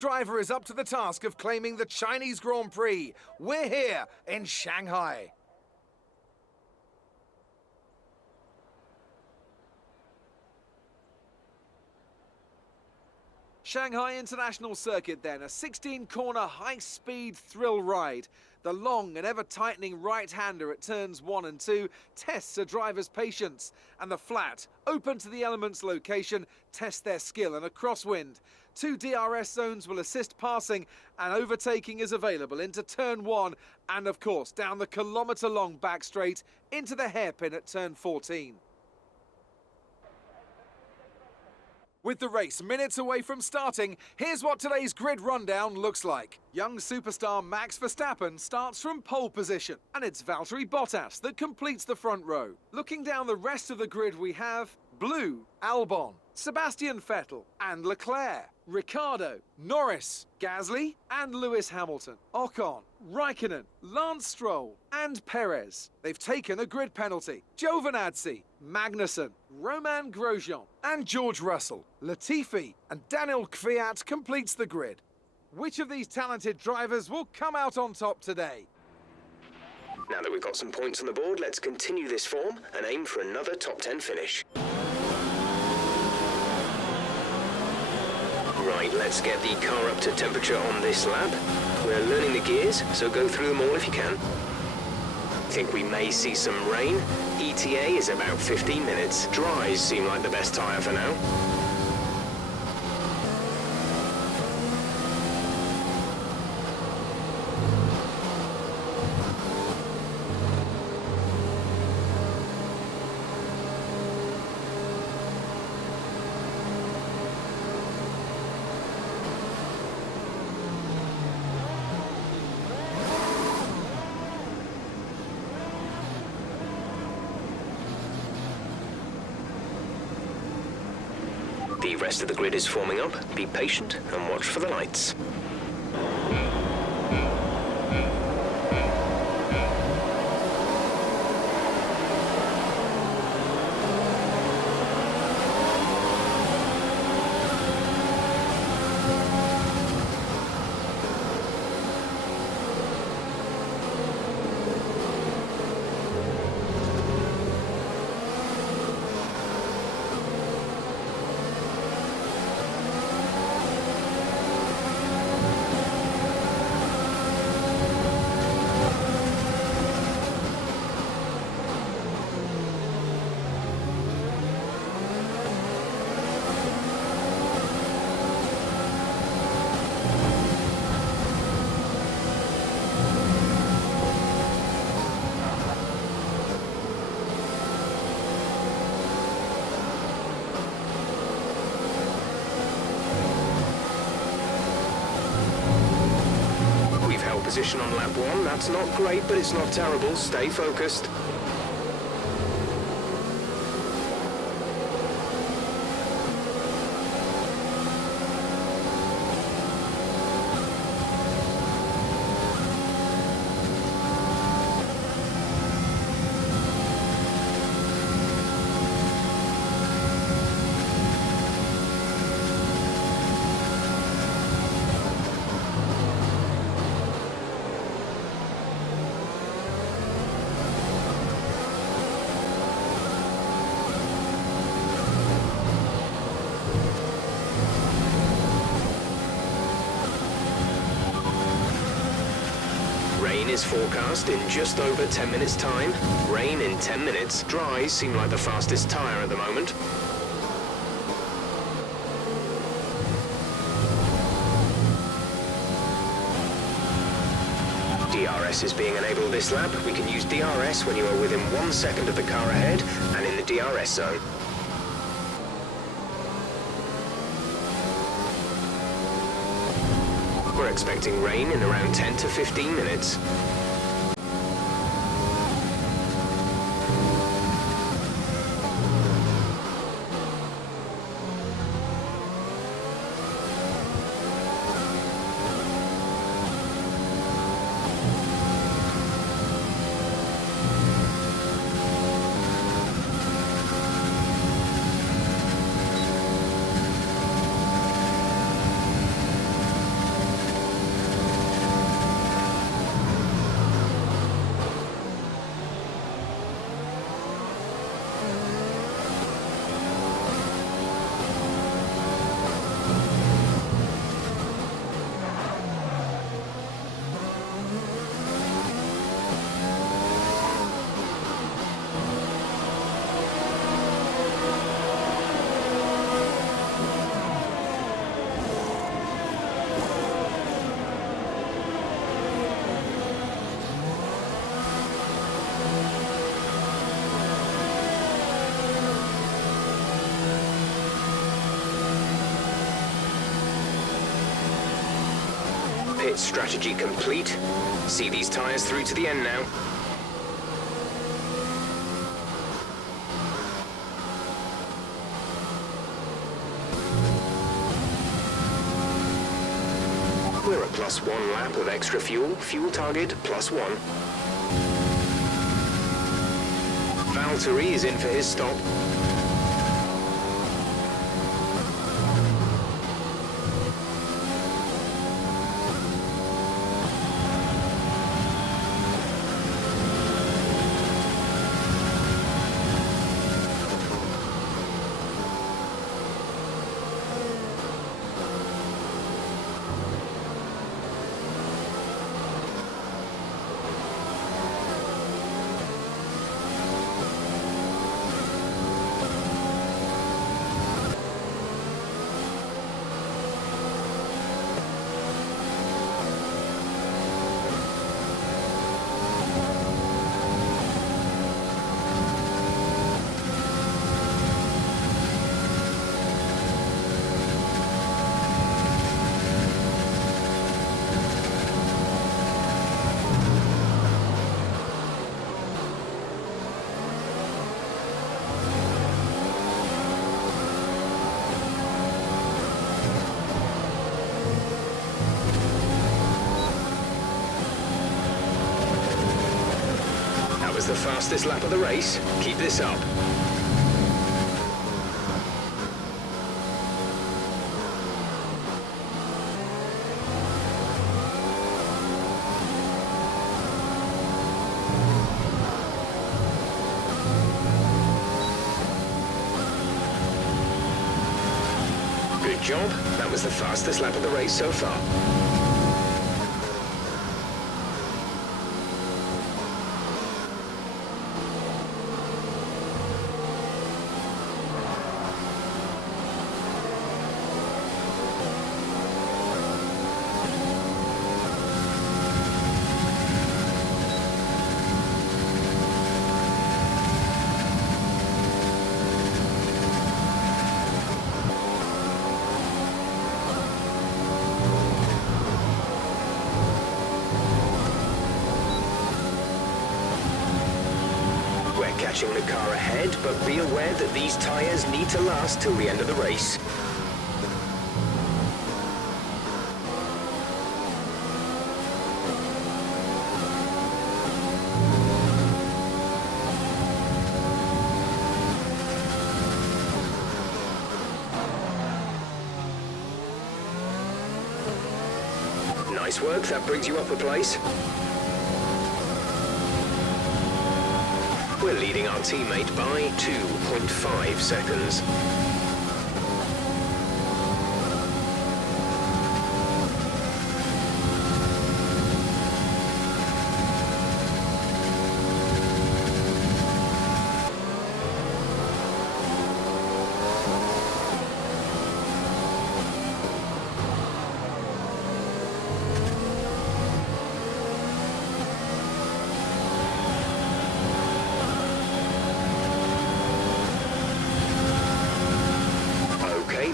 Driver is up to the task of claiming the Chinese Grand Prix. We're here in Shanghai. Shanghai International Circuit then, a 16-corner high-speed thrill ride. The long and ever-tightening right-hander at turns 1 and 2 tests a driver's patience, and the flat, open to the elements location, tests their skill in a crosswind. 2 DRS zones will assist passing, and overtaking is available into turn 1, and of course down the kilometre-long back straight into the hairpin at turn 14. With the race minutes away from starting, here's what today's grid rundown looks like. Young superstar Max Verstappen starts from pole position, and it's Valtteri Bottas that completes the front row. Looking down the rest of the grid, we have Blue, Albon, Sebastian Vettel and Leclerc, Ricciardo, Norris, Gasly and Lewis Hamilton, Ocon, Raikkonen, Lance Stroll and Perez. They've taken a grid penalty. Giovinazzi, Magnussen, Romain Grosjean and George Russell, Latifi and Daniel Kvyat completes the grid. Which of these talented drivers will come out on top today? Now that we've got some points on the board, let's continue this form and aim for another top 10 finish. Right, let's get the car up to temperature on this lap. We're learning the gears, so go through them all if you can. I think we may see some rain. ETA is about 15 minutes. Dries seem like the best tyre for now. The rest of the grid is forming up. Be patient and watch for the lights. Position on lap 1, that's not great, but it's not terrible. Stay focused. Rain is forecast in just over 10 minutes time. Rain in 10 minutes. Dries seem like the fastest tyre at the moment. DRS is being enabled this lap. We can use DRS when you are within 1 second of the car ahead and in the DRS zone. We're expecting rain in around 10 to 15 minutes. pit strategy complete. See these tyres through to the end now. We're a +1 lap of extra fuel. Fuel target +1. Valtteri is in for his stop. The fastest lap of the race. Keep this up. Good job. That was the fastest lap of the race so far. Catching the car ahead, but be aware that these tyres need to last till the end of the race. Nice work, that brings you up a place. We're leading our teammate by 2.5 seconds.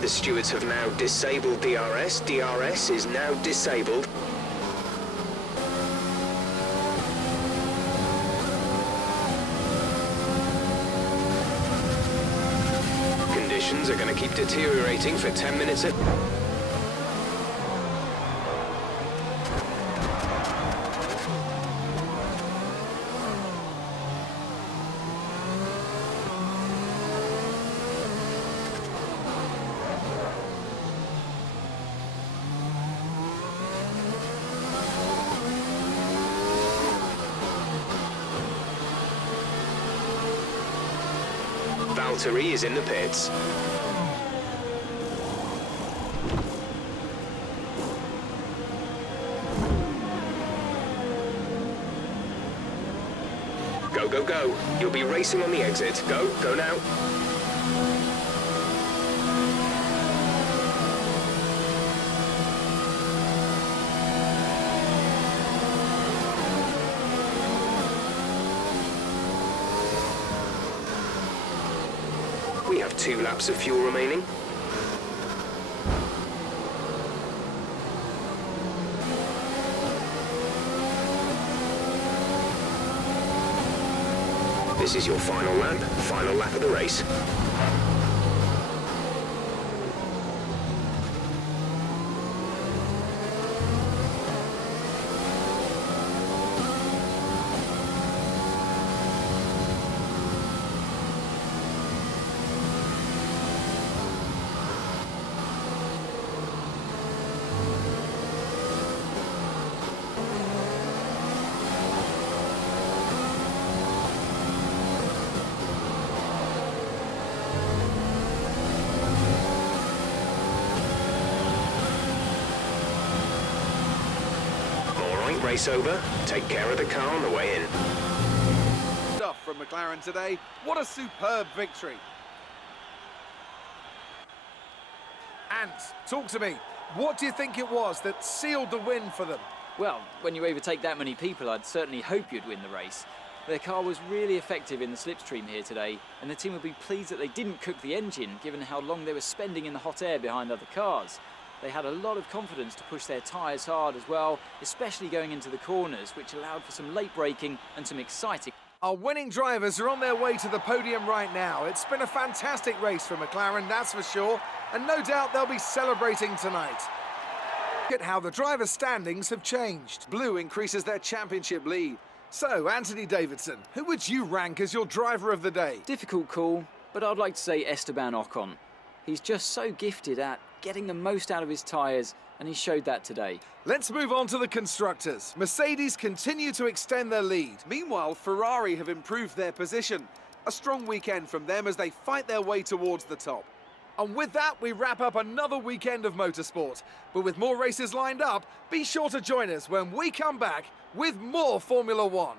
The stewards have now disabled DRS. DRS is now disabled. Conditions are going to keep deteriorating for 10 minutes at... Valtteri is in the pits. Go, go, go. You'll be racing on the exit. Go, go now. We have 2 laps of fuel remaining. This is your final lap of the race. Race over. Take care of the car on the way in. Stuff from McLaren today. What a superb victory. And talk to me. What do you think it was that sealed the win for them? Well, when you overtake that many people, I'd certainly hope you'd win the race. Their car was really effective in the slipstream here today, and the team would be pleased that they didn't cook the engine, given how long they were spending in the hot air behind other cars. They had a lot of confidence to push their tyres hard as well, especially going into the corners, which allowed for some late braking and some exciting... Our winning drivers are on their way to the podium right now. It's been a fantastic race for McLaren, that's for sure, and no doubt they'll be celebrating tonight. Look at how the drivers' standings have changed. Blue increases their championship lead. So, Anthony Davidson, who would you rank as your driver of the day? Difficult call, but I'd like to say Esteban Ocon. He's just so gifted at getting the most out of his tyres, and he showed that today. Let's move on to the constructors. Mercedes continue to extend their lead. Meanwhile, Ferrari have improved their position. A strong weekend from them as they fight their way towards the top. And with that, we wrap up another weekend of motorsport. But with more races lined up, be sure to join us when we come back with more Formula One.